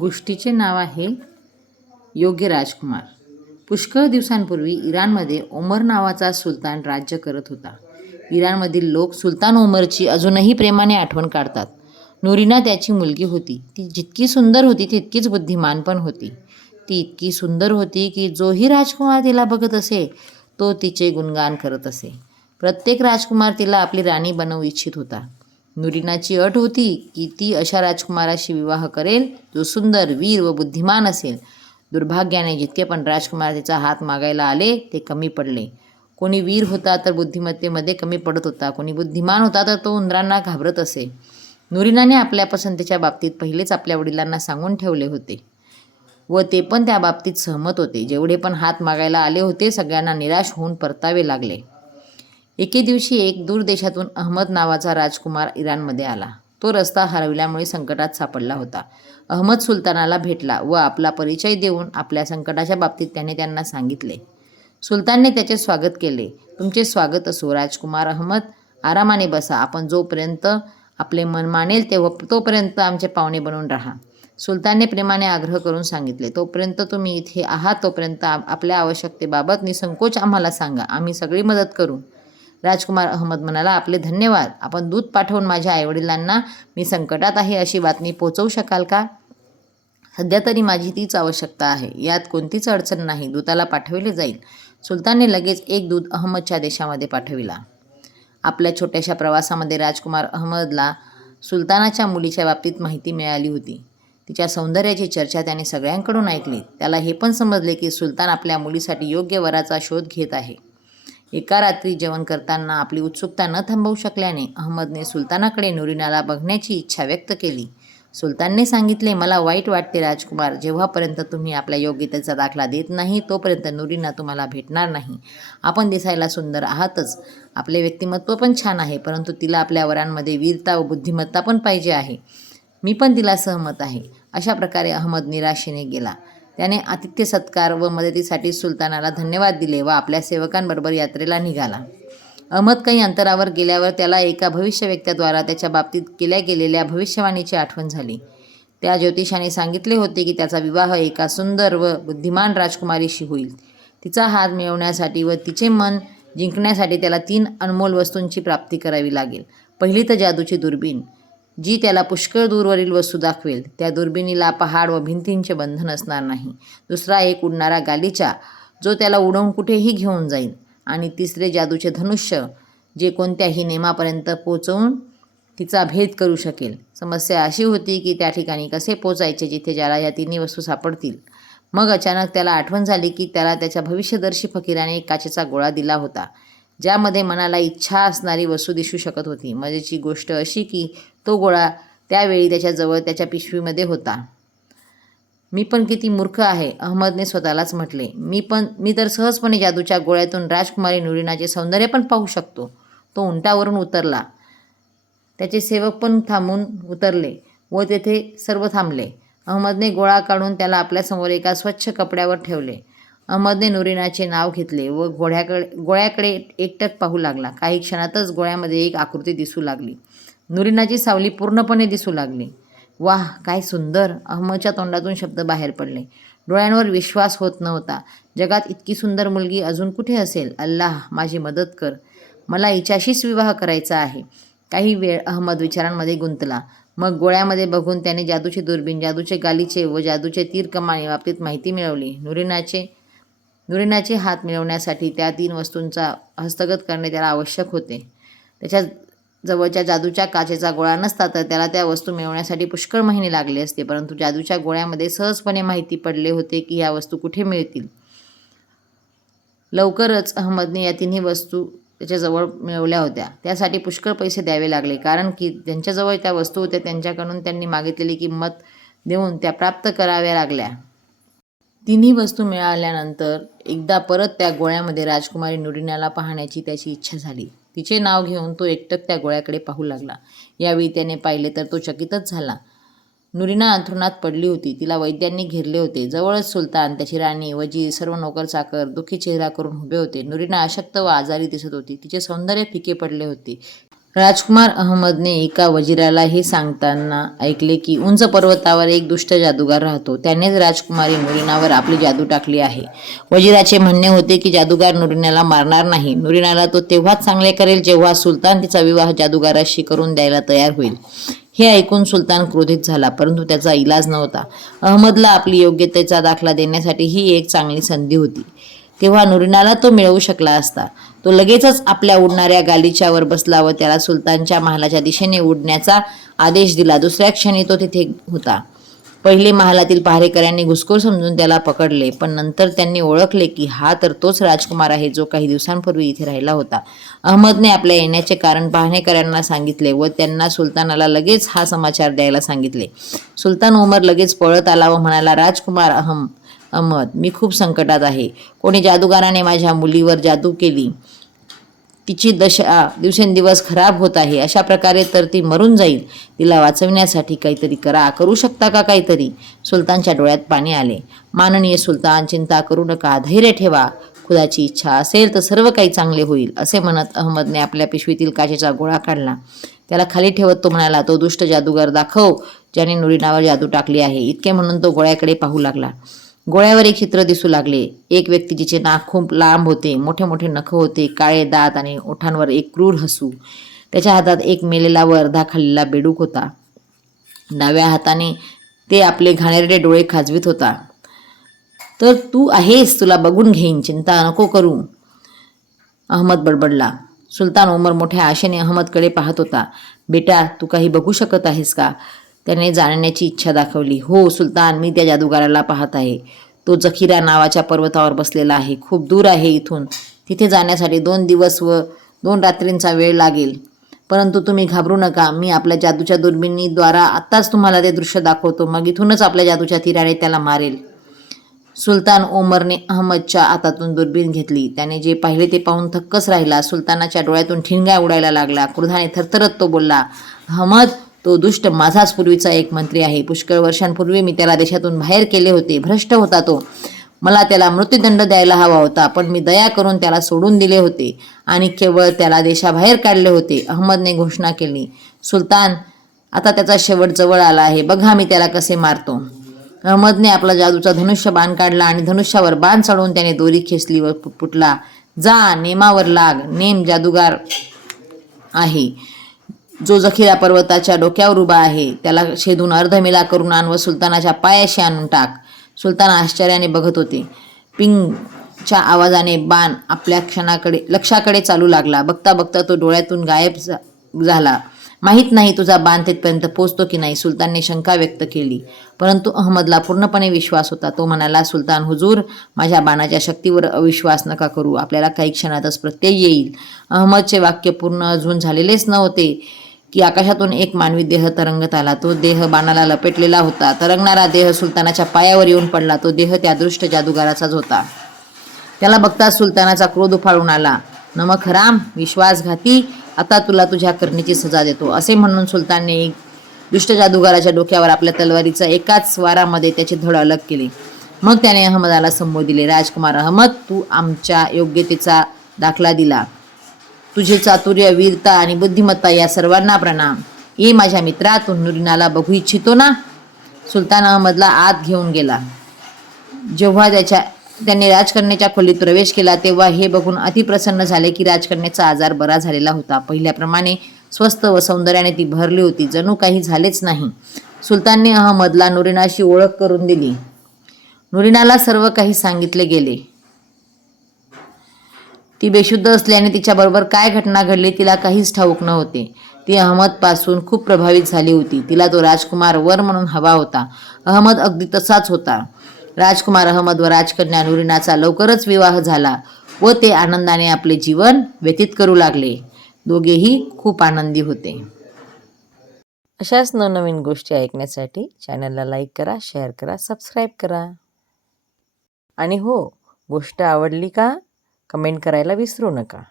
गोष्टीचे नाव आहे योग्य राजकुमार. पुष्कळ दिवसांपूर्वी इराणमध्ये ओमर नावाचा सुलतान राज्य करत होता. इराणमधील लोक सुलतान ओमरची अजूनही प्रेमाने आठवण काढतात. नुरीना त्याची मुलगी होती. ती जितकी सुंदर होती तितकीच बुद्धिमान पण होती. ती इतकी सुंदर होती की जोही राजकुमार तिला बघत असे तो तिचे गुणगान करत असे. प्रत्येक राजकुमार तिला आपली राणी बनवू इच्छित होता. नुरीनाची अट होती की ती अशा राजकुमाराशी विवाह करेल जो सुंदर वीर व बुद्धिमान असेल. दुर्भाग्याने जितके पण राजकुमार तिचा हात मागायला आले ते कमी पडले. कोणी वीर होता तर बुद्धिमत्तेमध्ये कमी पडत होता कोणी बुद्धिमान होता तर तो उंदरांना घाबरत असे. नुरिनाने आपल्या पसंतीच्या बाबतीत पहिलेच आपल्या वडिलांना सांगून ठेवले होते व ते पण त्या बाबतीत सहमत होते. जेवढे पण हात मागायला आले होते सगळ्यांना निराश होऊन परतावे लागले. एके दिवशी एक दूर देशातून अहमद नावाचा राजकुमार इराणमध्ये आला. तो रस्ता हरवल्यामुळे संकटात सापडला होता. अहमद सुलतानाला भेटला व आपला परिचय देऊन आपल्या संकटाच्या बाबतीत त्याने त्यांना सांगितले. सुलतानने त्याचे स्वागत केले. तुमचे स्वागत असो राजकुमार अहमद. आरामाने बसा. आपण जोपर्यंत आपले मन मानेल तेव्हा तोपर्यंत आमचे पाहुणे बनून राहा. सुलतानने प्रेमाने आग्रह करून सांगितले तोपर्यंत तुम्ही इथे आहात तोपर्यंत आपल्या आवश्यकतेबाबत निसंकोच आम्हाला सांगा. आम्ही सगळी मदत करू. राजकुमार अहमद म्हणाला आपले धन्यवाद. आपण दूध पाठवून माझ्या आईवडिलांना मी संकटात आहे अशी बातमी पोचवू शकाल का? सध्या तरी माझी तीच आवश्यकता आहे. यात कोणतीच अडचण नाही. दूताला पाठविले जाईल. सुलतानने लगेच एक दूध अहमदच्या देशामध्ये पाठविला. आपल्या छोट्याशा प्रवासामध्ये राजकुमार अहमदला सुलतानाच्या मुलीच्या बाबतीत माहिती मिळाली होती. तिच्या सौंदर्याची चर्चा त्याने सगळ्यांकडून ऐकली. त्याला हे पण समजले की सुलतान आपल्या मुलीसाठी योग्य वराचा शोध घेत आहे. एका रात्री जेवण करताना आपली उत्सुकता न थांबवू शकल्याने अहमदने सुलतानाकडे नुरिनाला बघण्याची इच्छा व्यक्त केली. सुलतानने सांगितले मला वाईट वाटते राजकुमार जेव्हापर्यंत तुम्ही आपल्या योग्यतेचा दाखला देत नाही तोपर्यंत नुरीना तुम्हाला भेटणार नाही. आपण दिसायला सुंदर आहातच. आपले व्यक्तिमत्व पण छान आहे परंतु तिला आपल्या वरांमध्ये वीरता व बुद्धिमत्ता पण पाहिजे आहे. मी पण तिला सहमत आहे. अशा प्रकारे अहमद निराशेने गेला. त्याने आतिथ्य सत्कार व मदतीसाठी सुलतानाला धन्यवाद दिले व आपल्या सेवकांबरोबर यात्रेला निघाला. अहमद काही अंतरावर गेल्यावर त्याला एका भविष्यवेत्याद्वारा त्याच्या बाबतीत केल्या गेलेल्या भविष्यवाणीची आठवण झाली. त्या ज्योतिषाने सांगितले होते की त्याचा विवाह एका सुंदर व बुद्धिमान राजकुमारीशी होईल. तिचा हात मिळवण्यासाठी व तिचे मन जिंकण्यासाठी त्याला तीन अनमोल वस्तूंची प्राप्ती करावी लागेल. पहिली तर जादूची दुर्बीण. जी त्याला पुष्कळ दूरवरील वस्तू दाखवेल त्या दुर्बिणीला पहाड व भिंतींचे बंधन असणार नाही. दुसरा एक उडणारा गालिचा जो त्याला उडवून कुठेही घेऊन जाईल आणि तिसरे जादूचे धनुष्य जे कोणत्याही नेमापर्यंत पोचवून तिचा भेद करू शकेल. समस्या अशी होती की त्या ठिकाणी कसे पोचायचे जिथे ज्याला या तिन्ही वस्तू सापडतील. मग अचानक त्याला आठवण झाली की त्याला त्याच्या भविष्यदर्शी फकीराने एक काचेचा गोळा दिला होता. ज्यामध्ये मनाला इच्छा असणारी वस्तू दिसू शकत होती. मजेची गोष्ट अशी की तो गोळा त्यावेळी त्याच्याजवळ त्याच्या पिशवीमध्ये होता. मी पण किती मूर्ख आहे अहमदने स्वतःलाच म्हटले. मी पण मी तर सहजपणे जादूच्या गोळ्यातून राजकुमारी नुरिनाचे सौंदर्य पण पाहू शकतो. तो उंटावरून उतरला. त्याचे सेवक पण थांबून उतरले व तेथे सर्व थांबले. अहमदने गोळा काढून त्याला आपल्यासमोर एका स्वच्छ कपड्यावर ठेवले. अहमदने नुरिनाचे नाव घेतले व घोड्याकडे गोळ्याकडे एकटक पाहू लागला. काही क्षणातच गोळ्यामध्ये एक आकृती दिसू लागली. नुरिनाची सावली पूर्णपणे दिसू लागली. वाह काय सुंदर! अहमदच्या तोंडातून शब्द बाहेर पडले. डोळ्यांवर विश्वास होत नव्हता. जगात इतकी सुंदर मुलगी अजून कुठे असेल? अल्लाह माझी मदत कर. मला हिच्याशीच विवाह करायचा आहे. काही वेळ अहमद विचारांमध्ये गुंतला. मग गोळ्यामध्ये बघून त्याने जादूचे दुर्बीण जादूचे गालीचे व जादूचे तीर कमानी बाबतीत माहिती मिळवली. नुरीनाचे नुरिनाचे हात मिळवण्यासाठी त्या तीन वस्तूंचा हस्तगत करणे त्याला आवश्यक होते. त्याच्या जवळच्या जादूच्या काचेचा गोळा नसता तर त्याला त्या वस्तू मिळवण्यासाठी पुष्कळ महिने लागले असते परंतु जादूच्या गोळ्यामध्ये सहजपणे माहिती पडले होते की ह्या वस्तू कुठे मिळतील. लवकरच अहमदने या तिन्ही वस्तू त्याच्याजवळ मिळवल्या होत्या. त्यासाठी पुष्कळ पैसे द्यावे लागले कारण की ज्यांच्याजवळ त्या वस्तू होत्या त्यांच्याकडून त्यांनी मागितलेली किंमत देऊन त्या प्राप्त कराव्या लागल्या. तिन्ही वस्तू मिळाल्यानंतर एकदा परत त्या गोळ्यामध्ये राजकुमारी नुरिनाला पाहण्याची त्याची इच्छा झाली. तिचे नाव घेऊन तो एकटक त्या गोळ्याकडे पाहू लागला. यावेळी त्याने पाहिले तर तो चकितच झाला. नुरिना अंथरुणात पडली होती. तिला वैद्यांनी घेरले होते. जवळच सुलतान त्याची राणी वजीर सर्व नोकर चाकर दुःखी चेहरा करून उभे होते. नुरिना अशक्त व आजारी दिसत होती. तिचे सौंदर्य फिके पडले होते. राजकुमार अहमदने एका वजिराला हे सांगताना ऐकले की उंच पर्वतावर एक दुष्ट जादूगार राहतो. त्यानेच राजकुमारी नुरिनावर आपली जादू टाकली आहे. वजिराचे म्हणणे होते की जादूगार नुरिनाला मारणार नाही. नुरिनाला तो तेव्हाच चांगले करेल जेव्हा सुलतान तिचा विवाह जादूगाराशी करून द्यायला तयार होईल. हे ऐकून सुलतान क्रोधित झाला परंतु त्याचा इलाज नव्हता. अहमदला आपली योग्यतेचा दाखला देण्यासाठी ही एक चांगली संधी होती. तेव्हा नुरिनाला तो मिळवू शकला असता. तो लगेचच आपल्या उडणाऱ्या गालिच्यावर बसला व त्याला सुलतानच्या महालाच्या दिशेने उडण्याचा आदेश दिला. दुसऱ्या क्षणी तो तिथे होता. पहिले महालातील पहारेकऱ्यांनी घुसखोर समजून त्याला पकडले पण नंतर त्यांनी ओळखले की हा तर तोच राजकुमार आहे जो काही दिवसांपूर्वी इथे राहिला होता. अहमदने आपल्या येण्याचे कारण पाहणेकऱ्यांना सांगितले व त्यांना सुलतानाला लगेच हा समाचार द्यायला सांगितले. सुलतान उमर लगेच पळत आला व म्हणाला राजकुमार अहम अहमद मी खूप संकटात आहे. कोणी जादूगाराने माझ्या मुलीवर जादू केली? तिची दशा दिवसेंदिवस खराब होत आहे. अशा प्रकारे तर ती मरून जाईल. तिला वाचवण्यासाठी काहीतरी करा. करू शकता का काहीतरी? सुलतानच्या डोळ्यात पाणी आले. माननीय सुलतान चिंता करू नका. धैर्य ठेवा. खुदाची इच्छा असेल तर सर्व काही चांगले होईल असे म्हणत अहमदने आपल्या पिशवीतील काचेचा गोळा काढला. त्याला खाली ठेवत तो म्हणाला तो दुष्ट जादूगार दाखव ज्याने नुरिनावर जादू टाकली आहे. इतके म्हणून तो गोळ्याकडे पाहू लागला. गोळ्यावर एक चित्र दिसू लागले. एक व्यक्ती जिचे नाक खूप लांब होते मोठे मोठे नख होते काळे दात आणि ओठांवर एक क्रूर हसू. त्याच्या हातात एक मेलेला व अर्धा खाल्लेला बेडूक होता. डाव्या हाताने ते आपले घाणेरडे डोळे खाजवीत होता. तर तू आहेस तुला बघून घेईन चिंता नको करू अहमद बडबडला. सुलतान उमर मोठ्या आशेने अहमदकडे पाहत होता. बेटा तू काही बघू शकत आहेस का? त्याने जाणण्याची इच्छा दाखवली. हो सुलतान मी त्या जादूगाराला पाहत आहे. तो जखीरा नावाच्या पर्वतावर बसलेला आहे. खूप दूर आहे इथून. तिथे जाण्यासाठी दोन दिवस व दोन रात्रींचा वेळ लागेल. परंतु तुम्ही घाबरू नका. मी आपल्या जादूच्या दुर्बिणीद्वारा आत्ताच तुम्हाला ते दृश्य दाखवतो. मग इथूनच आपल्या जादूच्या तिराने त्याला मारेल. सुलतान ओमरने अहमदच्या हातातून दुर्बीण घेतली. त्याने जे पाहिले ते पाहून थक्कच राहिला. सुलतानाच्या डोळ्यातून ठिणगा उडायला लागला. क्रोधाने थरथरत तो बोलला अहमद तो दुष्ट माझाच पूर्वीचा एक मंत्री आहे. पुष्कळ वर्षांपूर्वी मी त्याला देशातून बाहेर केले होते. भ्रष्ट होता तो. मला त्याला मृत्यूदंड द्यायला हवा होता पण मी दया करून त्याला सोडून दिले होते आणि केवळ त्याला देशाबाहेर काढले होते अहमदने घोषणा केली. सुलतान आता त्याचा शेवट जवळ आला आहे. बघा मी त्याला कसे मारतो. अहमदने आपला जादूचा धनुष्य बाण काढला आणि धनुष्यावर बाण चढवून त्याने दोरी खेचली व पुटला. जा नेमावर लाग. नेम जादूगार आहे. जो जखिरा पर्वताच्या डोक्यावर उभा आहे त्याला छेदून अर्धमिला करून आण व सुलतानाच्या पायाशी आणून टाक. सुलतान आश्चर्याने बघत होते. पिंगच्या आवाजाने बाण आपल्या क्षणाकडे लक्षाकडे चालू लागला. बघता बघता तो डोळ्यातून गायब झा- झाला. माहीत नाही तुझा बाण तिथपर्यंत पोचतो की नाही सुलतानने शंका व्यक्त केली. परंतु अहमदला पूर्णपणे विश्वास होता. तो म्हणाला सुलतान हुजूर माझ्या बाणाच्या शक्तीवर अविश्वास नका करू. आपल्याला काही क्षणातच प्रत्यय येईल. अहमदचे वाक्य पूर्ण अजून झालेलेच नव्हते. की आकाशातून एक मानवी देह तरंगत आला. तो देह बाणाला लपेटलेला होता. तरंगणारा देह सुलतानाच्या पायावर येऊन पडला. तो देह त्या दृष्ट जादूगाराचाच होता. त्याला बघताच सुलतानाचा क्रोध उफाळून आला. नमक राम विश्वासघाती आता तुला तुझ्या करणीची सजा देतो. असे म्हणून सुलतानने दुष्ट जादूगाराच्या डोक्यावर आपल्या तलवारीचा एकाच वारामध्ये त्याचे धड अलग केले. मग त्याने अहमदाला संबोधिले राजकुमार अहमद तू आमच्या योग्यतेचा दाखला दिला. तुझे चातुर्य वीरता आणि बुद्धिमत्ता या सर्वांना प्रणाम. ये माझ्या मित्रा तू नुरिनाला बघू इच्छितो ना? सुलतान अहमदला आत घेऊन गेला. जेव्हा त्याच्या त्यांनी राजकन्याच्या खोलीत प्रवेश केला तेव्हा हे बघून अतिप्रसन्न झाले की राजकन्याचा आजार बरा झालेला होता. पहिल्याप्रमाणे स्वस्त व सौंदर्याने ती भरली होती. जणू काही झालेच नाही. सुलतानने अहमदला नुरिनाशी ओळख करून दिली. नुरिनाला सर्व काही सांगितले गेले. ती बेशुद्ध असल्याने तिच्याबरोबर काय घटना घडली तिला काहीच ठाऊक नव्हते. ती अहमदपासून खूप प्रभावित झाली होती. तिला तो राजकुमार वर म्हणून हवा होता. अहमद अगदी तसाच होता. राजकुमार अहमद व राजकन्या नुरिनाचा लवकरच विवाह झाला व ते आनंदाने आपले जीवन व्यतीत करू लागले. दोघेही खूप आनंदी होते. अशाच नवनवीन गोष्टी ऐकण्यासाठी चॅनलला लाईक करा शेअर करा सबस्क्राईब करा. आणि हो गोष्ट आवडली का? कमेंट करायला विसरू नका.